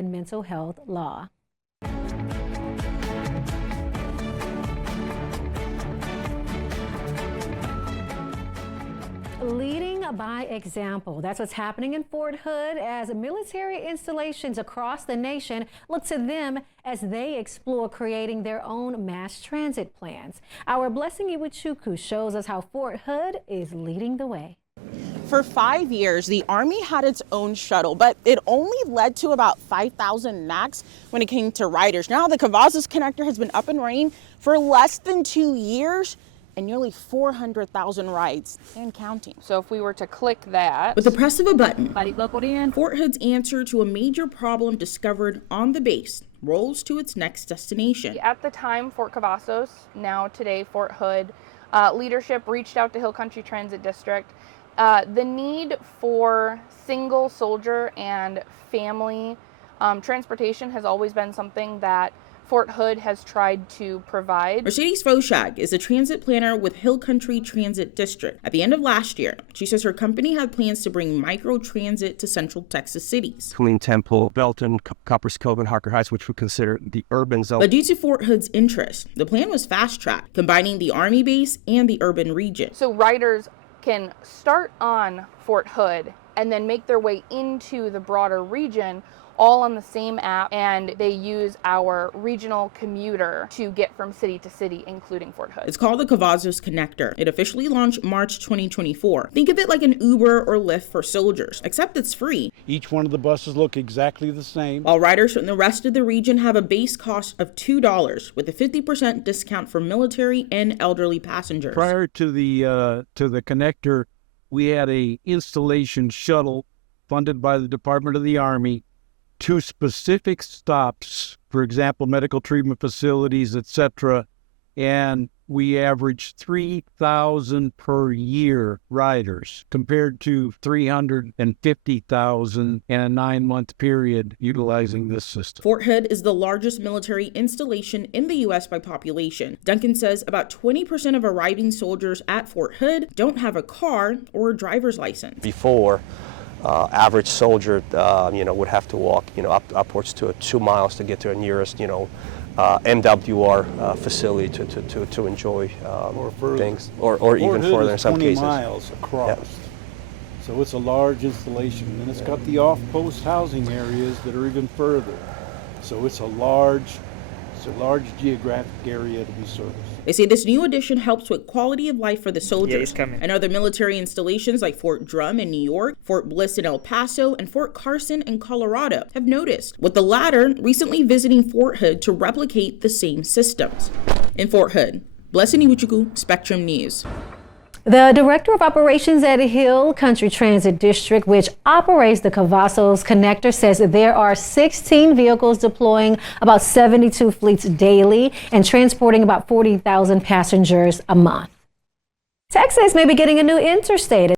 and mental health law. Leading by example. That's what's happening in Fort Hood as military installations across the nation look to them as they explore creating their own mass transit plans. Our Blessing Iwuchukwu shows us how Fort Hood is leading the way. For 5 years, the Army had its own shuttle, but it only led to about 5,000 max when it came to riders. Now the Cavazos Connector has been up and running for less than 2 years, and nearly 400,000 rides and counting. So if we were to click that, with the press of a button, Fort Hood's answer to a major problem discovered on the base rolls to its next destination. At the time, Fort Cavazos, now today Fort Hood, leadership reached out to Hill Country Transit District. The need for single soldier and family transportation has always been something that Fort Hood has tried to provide. Mercedes Foshag is a transit planner with Hill Country Transit District. At the end of last year, she says her company had plans to bring micro transit to central Texas cities. Killeen Temple, Belton, Copper's Cove, and Harker Heights, which we consider the urban zone. But due to Fort Hood's interest, the plan was fast-tracked, combining the Army base and the urban region. So riders can start on Fort Hood and then make their way into the broader region all on the same app, and they use our regional commuter to get from city to city, including Fort Hood. It's called the Cavazos Connector. It officially launched March 2024. Think of it like an Uber or Lyft for soldiers, except it's free. Each one of the buses look exactly the same. While riders from the rest of the region have a base cost of $2 with a 50% discount for military and elderly passengers. Prior to the connector, we had a installation shuttle funded by the Department of the Army to specific stops, for example, medical treatment facilities, etc. And we averaged 3,000 per year riders compared to 350,000 in a 9-month period utilizing this system. Fort Hood is the largest military installation in the U.S. by population. Duncan says about 20% of arriving soldiers at Fort Hood don't have a car or a driver's license. Before, average soldier, would have to walk, upwards to 2 miles to get to the nearest, MWR facility to enjoy things, or even further in some cases. 20 miles across. Yeah. So it's a large installation, and it's got the off-post housing areas that are even further. So it's a large geographic area to be serviced. They say this new addition helps with quality of life for the soldiers. And other military installations like Fort Drum in New York, Fort Bliss in El Paso, and Fort Carson in Colorado have noticed, with the latter recently visiting Fort Hood to replicate the same systems. In Fort Hood, Blessing Iwuchukwu, Spectrum News. The Director of Operations at Hill Country Transit District, which operates the Cavazos Connector, says that there are 16 vehicles deploying about 72 fleets daily and transporting about 40,000 passengers a month. Texas may be getting a new interstate.